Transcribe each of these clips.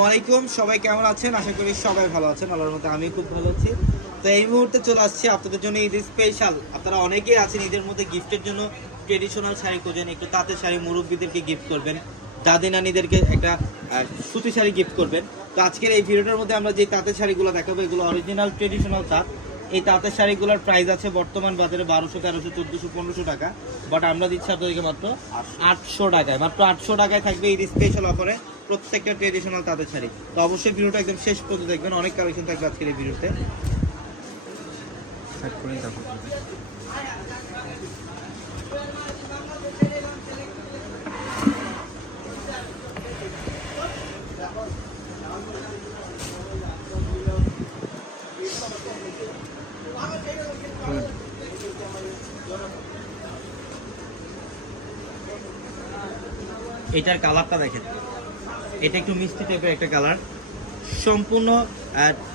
ওয়ালাইকুম সবাই কেমন আছেন? আশা করি সবাই ভালো আছেন, আল্লাহর মধ্যে আমি খুব ভালো আছি। তো এই মুহূর্তে চলে আসছি আপনাদের জন্য ঈদ স্পেশাল আপনারা অনেকেই আছেন ঈদের মধ্যে গিফটের জন্য ট্রেডিশনাল শাড়ি খোঁজেন, একটু তাঁতের শাড়ি মুরব্বীদেরকে গিফট করবেন, দাদি নানিদেরকে একটা সুতি শাড়ি গিফট করবেন। তো আজকের এই ভিডিওটার মধ্যে আমরা যে তাঁতের শাড়িগুলো দেখাবো, এগুলো অরিজিনাল ট্রেডিশনাল তাঁত। এই তাঁতের শাড়িগুলোর প্রাইস আছে বর্তমান বাজারে বারোশো, তেরোশো, চোদ্দোশো, পনেরোশো টাকা। বাট আমরা দিচ্ছি আপনাদেরকে মাত্র আটশো টাকায়। মাত্র আটশো টাকায় থাকবে এই স্পেশাল অফারে প্রত্যেকটা ট্রেডিশনাল তাঁতের শাড়ি। তো অবশ্যই ভিডিওটা একদম শেষ পর্যন্ত দেখবেন। অনেক কালেকশন থাকবে আজকের এই ভিডিওতে। এটার কালারটা দেখেন। এটা একটু মিষ্টি টাইপের একটা কালার সম্পূর্ণ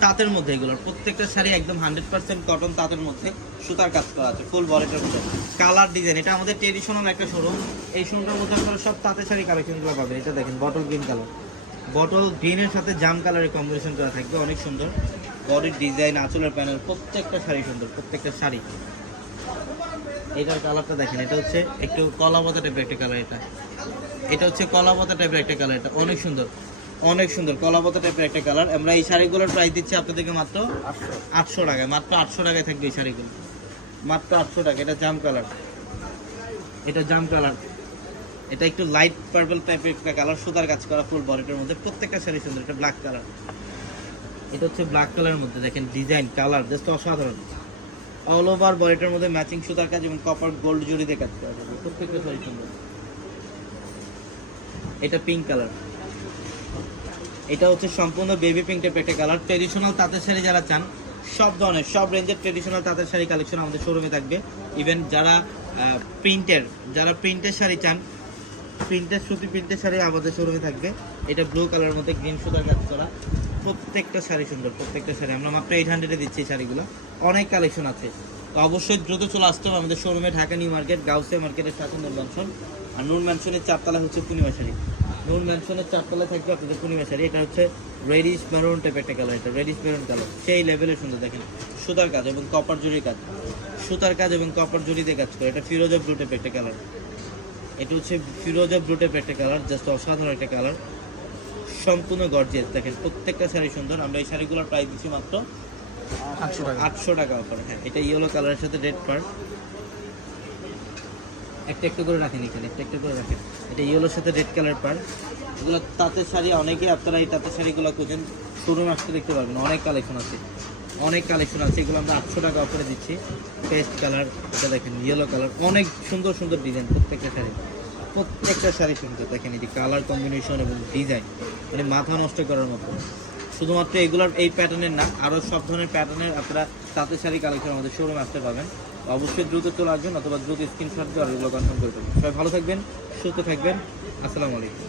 তাঁতের মধ্যে এগুলোর প্রত্যেকটা শাড়ি একদম হান্ড্রেড পার্সেন্ট কটন তাঁতের মধ্যে সুতার কাজ করা আছে ফুল বলেটের মধ্যে। কালার ডিজাইন এটা আমাদের ট্রেডিশনাল একটা শোরুম এই শোরুমটার মধ্যে আপনারা সব তাঁতের শাড়ি কালেকশনগুলো পাবেন। এটা দেখেন বটল গ্রিন কালার বটল গ্রিনের সাথে জাম কালারের কম্বিনেশন করা থাকবে, অনেক সুন্দর। বডির ডিজাইন আঁচলের প্যানেল প্রত্যেকটা শাড়ি সুন্দর, প্রত্যেকটা শাড়ি। এটার কালারটা দেখেন, এটা হচ্ছে একটু কলা পাতা টাইপের একটা কালার এটা। এটা হচ্ছে কলা পাতা টাইপের একটা কালার এটা। অনেক সুন্দর অনেক সুন্দর কলা পাতা টাইপের একটা কালার আমরা এই শাড়িগুলোর প্রাইস দিচ্ছি আপনাদেরকে মাত্র আটশো টাকায়, মাত্র আটশো টাকায় থাকবে এই শাড়িগুলো। মাত্র আটশো টাকা, এটা জাম কালার এটা জাম কালার এটা একটু লাইট পার্পল টাইপের একটা কালার সুতার কাজ করা ফুল বডিটার মধ্যে। প্রত্যেকটা শাড়ি সুন্দর, এটা ব্ল্যাক কালার এটা হচ্ছে ব্ল্যাক কালারের মধ্যে, দেখেন ডিজাইন কালার জাস্ট অসাধারণ। অল ওভার বডিটার মধ্যে ম্যাচিং সুতার কাজ এবং কপার গোল্ড জড়ি দিয়ে কাজ করা যাবে। প্রত্যেকটা শাড়ি সুন্দর এটা পিঙ্ক কালার এটা হচ্ছে সম্পূর্ণ বেবি পিঙ্ক টাইপের একটা কালার ট্রেডিশনাল তাঁতের শাড়ি যারা চান সব ধরনের সব রেঞ্জের ট্রেডিশনাল তাঁতের শাড়ি কালেকশন আমাদের শোরুমে থাকবে। ইভেন যারা প্রিন্টের যারা প্রিন্টের শাড়ি চান প্রিন্টের সুতি প্রিন্টের শাড়ি আমাদের শোরুমে থাকবে। এটা ব্লু কালারের মধ্যে গ্রিন সুতার কাজ করা। প্রত্যেকটা শাড়ি সুন্দর, প্রত্যেকটা শাড়ি। আমরা মাত্র এইট হান্ড্রেডে দিচ্ছি শাড়িগুলো। অনেক কালেকশন আছে। তো অবশ্যই দ্রুত চলে আসতে হবে আমাদের শোরুমে ঢাকা নিউ মার্কেট গাউসে মার্কেটের সাথে নূর ম্যানশন আর নূর ম্যানশনের চারতলা হচ্ছে পূর্ণিমা শাড়ি। নূর ম্যানশনের চারতলা থাকবে আপনাদের পূর্ণিমা শাড়ি। এটা হচ্ছে রেডিশ মেরুন টাইপের একটা কালার এটা রেডিশ মেরুন কালার সেই লেভেলের সুন্দর, দেখেন। সুতার কাজ এবং কপার জরির কাজ। সুতার কাজ এবং কপার দিয়ে কাজ করে। এটা ফিরোজা ব্লু টাইপের একটা কালার এটা হচ্ছে ফিরোজা ব্লু টাইপের একটা কালার জাস্ট অসাধারণ একটা কালার সম্পূর্ণ গর্জিয়াস দেখেন প্রত্যেকটা শাড়ি সুন্দর। আমরা এই শাড়িগুলোর প্রাইস দিচ্ছি মাত্র আটশো টাকা। অফার হ্যাঁ। এটা ইয়েলো কালারের সাথে রেড পার একটা একটা করে রাখেন এখানে একটা একটা করে রাখেন। এটা ইয়েলোর সাথে রেড কালার পার এগুলো তাঁতের শাড়ি অনেকেই আপনারা এই তাঁতের শাড়িগুলো খুঁজেন। শোরুম আসতে দেখতে পারবেন অনেক কালেকশন আছে। অনেক কালেকশন আছে, এগুলো আমরা আটশো টাকা অফারে দিচ্ছি। পেস্ট কালার, এটা দেখেন ইয়েলো কালার অনেক সুন্দর সুন্দর ডিজাইন প্রত্যেকটা শাড়ি। প্রত্যেকটা শাড়ি সুন্দর দেখেন, এই যে কালার কম্বিনেশন এবং ডিজাইন মানে মাথা নষ্ট করার মতো। শুধুমাত্র এগুলোর এই প্যাটার্নের না আরও সব ধরনের প্যাটার্নের আপনারা তাঁতের শাড়ি কালেকশন আমাদের শোরুমে আসতে পাবেন অবশ্যই দ্রুত চলে আসবেন অথবা দ্রুত স্ক্রিনশট দিয়ে এগুলো কনফার্ম করে দেবেন। সবাই ভালো থাকবেন, সুস্থ থাকবেন। আসসালামু আলাইকুম।